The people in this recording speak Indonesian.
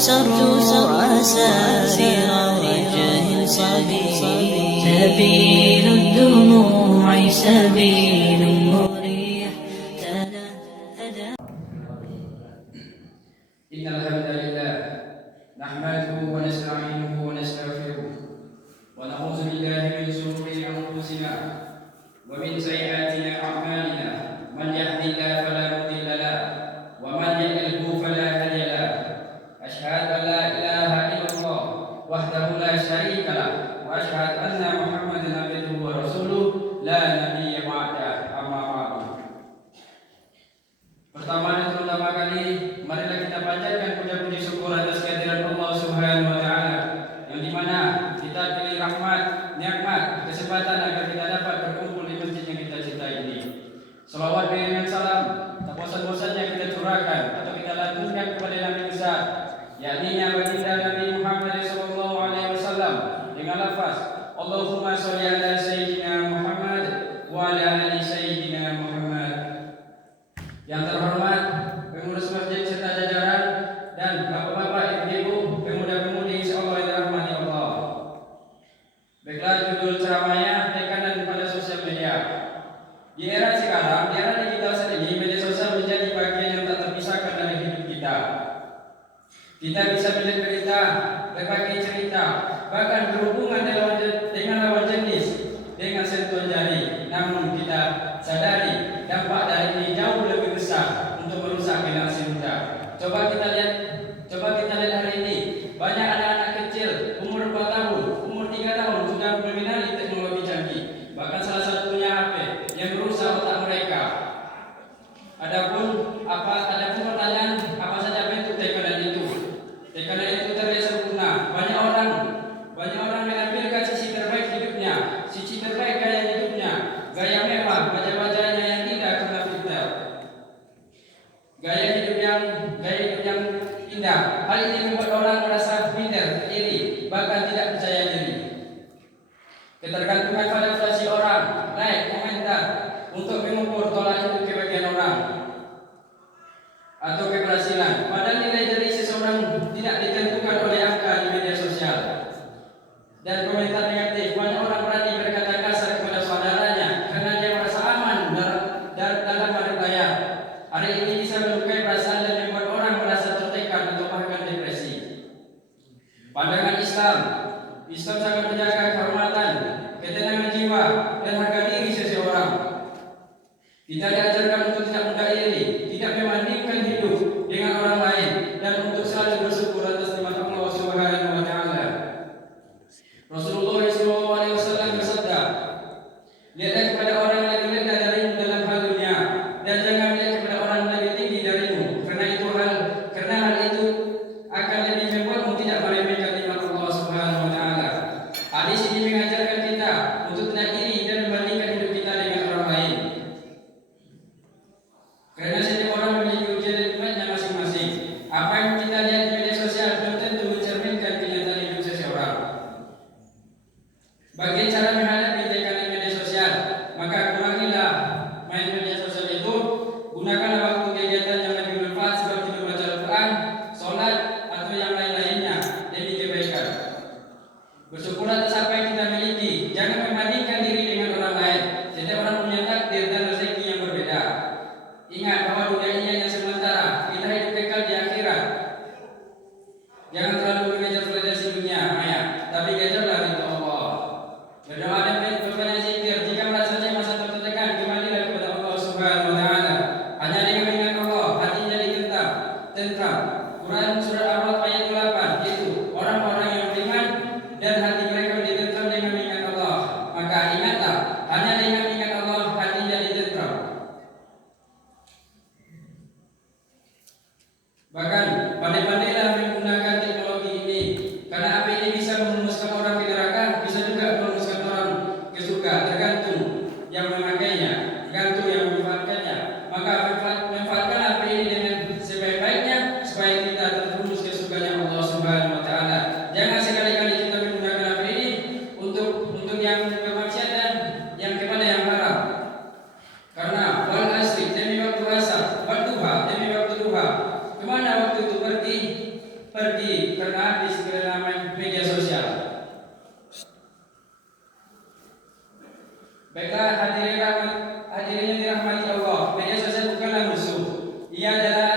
تسر أسارير وجه صبي، سبيل الدموع سبيل مريح تنهدى. إن الحمد لله نحمده ونستعينه ونستغفره ونعوذ بالله من شرور أنفسنا ومن سيئات أعمالنا، من يهد الله فلا مضل له ومن يضلل فلا هادي له. أشهد أن لا إله إلا الله وحده لا شريك له وأشهد أن محمدا عبده ورسوله لا نبي بعده. أما بعد. Pertama dan terutama kali, marilah kita panjatkan puja-puji syukur atas kehadiran Allah Subhanahu wa taala, yang dimana kita pilih rahmat, nikmat, kesempatan agar kita dapat berkumpul di masjid yang kita cintai ini. Salawat dengan salam tak bosan-bosannya kita curahkan atau kita lantunkan kepada Nabi besar, yakni baginda Nabi Muhammad SAW, dengan lafaz Allahumma sholli ala sayyidina Muhammad wa ala ali sayyidina Muhammad. Yang terhormat pengurus masjid serta jajaran dan bapak-bapak, ibu-ibu, pemuda-pemudi insyaallah yang dirahmati Allah. Baiklah, judul ceramahnya tekanan pada sosial media. Di era sekarang, di era digital saat ini, media sosial menjadi bagian yang tak terpisahkan dari hidup kita. Kita bisa melihat berita, berbagai cerita, bahkan berhubungan dengan lawan jenis dengan sentuhan jari. Namun kita sadari dampak dari ini jauh lebih besar untuk merusak generasi muda. Coba kita lihat hari ini, banyak anak-anak kecil umur 4 tahun, umur 3 tahun sudah meminati teknologi canggih. Bahkan salah satunya HP yang merusak otak mereka. Adapun pertanyaan, apa saja bentuk tekanan itu? Tekanan itu terlihat sempurna. Banyak orang menampilkan sisi terbaik hidupnya, sisi terbaik gaya hidupnya, gaya mewah, wajah-wajahnya yang indah karena filter. Gaya hidup yang indah. Hal ini membuat orang merasa minder, iri, bahkan tidak percaya diri. Ketergantungan pada prestasi orang, like, komentar untuk mengukur tolak hidup kebahagiaan orang atau keberhasilan. Padahal nilai dari seseorang tidak ditentukan oleh angka di media sosial dan komentar negatif. Banyak orang berani berkata kasar kepada saudaranya karena dia merasa aman dalam berlayar. Hari ini bisa melukai perasaan dan membuat orang merasa tertekan atau bahkan depresi. Pandangan Islam sangat menjaga kehormatan, ketenangan jiwa, dan harga diri seseorang. Kita diajarkan untuk tidak mudah iri, tidak membandingkan hidup dengan orang lain, dan untuk selalu bersyukur atas nikmat Allah Subhanahu wa taala. Rasulullah SAW bersabda, lihatlah kepada orang yang lebih rendah darimu dalam hal dunia, dan jangan melihat kepada orang yang lebih tinggi darimu, karena hal itu akan lebih membuatmu tidak meremehkan nikmat Allah Subhanahu wa taala. Hadis ini mengajarkan kita untuk tidak iri dan membandingkan hidup kita dengan orang lain. Karena setiap orang memiliki ujian dan nikmatnya masing-masing. Apa yang kita lihat di media sosial belum tentu mencerminkan kenyataan hidup seseorang. Bagi cara menghadapi tekanan media sosial, maka kurangilah main media sosial itu. Gunakanlah waktu kegiatan yang lebih bermanfaat seperti membaca Al-Quran, sholat, atau yang lain-lainnya demi kebaikan. Bersyukur atas apa yang kita miliki. Jangan membandingkan diri dengan orang lain. Setiap orang punya takdir dan rezeki yang berbeda. Ingat bahwa dunia ini hanya sementara. Kita hidup kekal di akhirat. Jangan terlalu mengejar validasi dunia maya, tapi kejarlah ridho Allah. Berdoa dan berbanyak zikir. Jika merasa cemas atau tertekan, kembalilah kepada Allah Subhanahu wa taala. Hanya dengan mengingat Allah, hati jadi tentram. Quran surah Al-A'raf ayat 8 itu orang-orang yang beriman dan hati mereka ditentram dengan mengingat Allah. Maka ingatlah, hanya dengan mengingat Allah hati jadi tentram. Bahkan pandai-pandailah menggunakan teknologi ini, karena api ini bisa merumuskan orang ke neraka, bisa juga merumuskan orang berbagi karena di sekitar media sosial. Baiklah hadirin yang dirahmati Allah, media sosial bukanlah musuh. Ia adalah